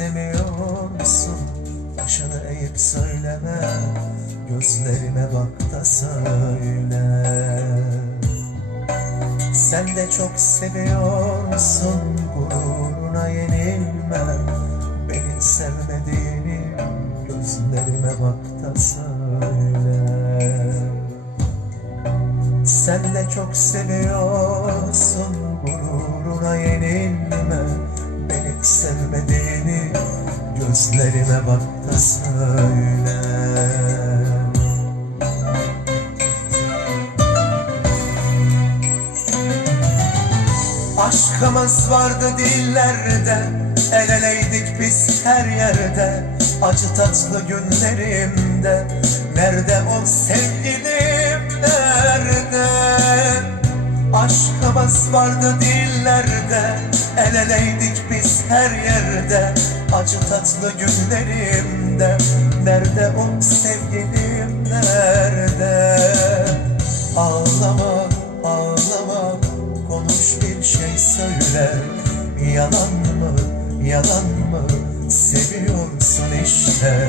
istemiyorsun Başını eğip söyleme Gözlerime bak da söyle. Sen de çok seviyorsun Gururuna yenilme Beni sevmediğini Gözlerime bak da söyle. Sen de çok seviyorsun Gururuna yenilme sevmediğini Gözlerime bak da söyle. Aşkımız vardı dillerde El eleydik biz her yerde. Acı tatlı günlerimde Nerede o sevgilim nerede? Aşkımız vardı dillerde El eleydik biz her yerde? Acı tatlı günlerimde. Nerede o sevgilim nerede? Ağlama ağlama Konuş bir şey söyle. Yalan mı yalan mı? Seviyorsun işte.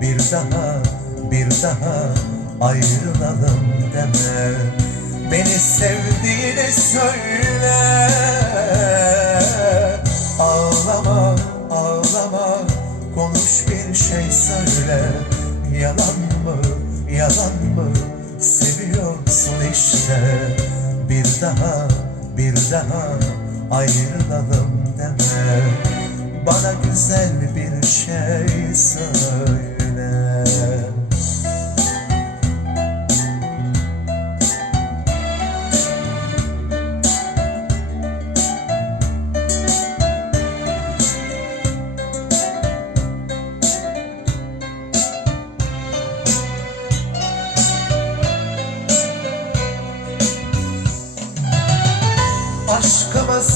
Bir daha bir daha ayrılalım deme. Beni sevdiğini söyle şey söyle. Yalan mı? Yalan mı? Seviyorsun işte. Bir daha bir daha ayrılalım deme. Bana güzel bir şey söyle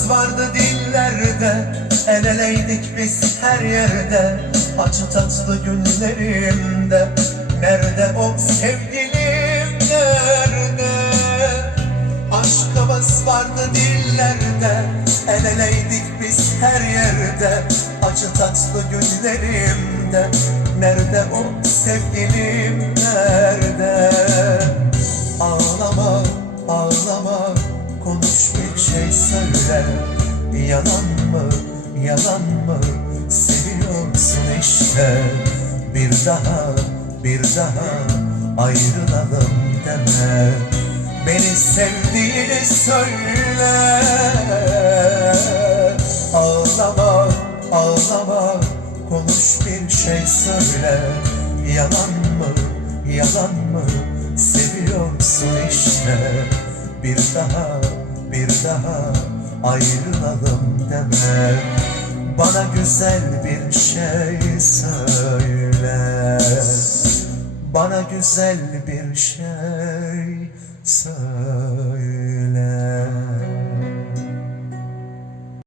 Aşkımız vardı dillerde El eleydik biz her yerde. Acı tatlı günlerimde Nerede o sevgilim nerede? Aşkımız vardı dillerde El eleydik biz her yerde. Acı tatlı günlerimde Nerede o sevgilim nerede söyle Yalan mı yalan mı Seviyorsun işte? Bir daha bir daha Ayrılalım deme. Beni sevdiğini söyle. Ağlama ağlama Konuş bir şey söyle. Yalan mı yalan mı Seviyorsun işte? Bir daha bir daha ayrılalım deme Bana güzel bir şey söyle. Bana güzel bir şey söyle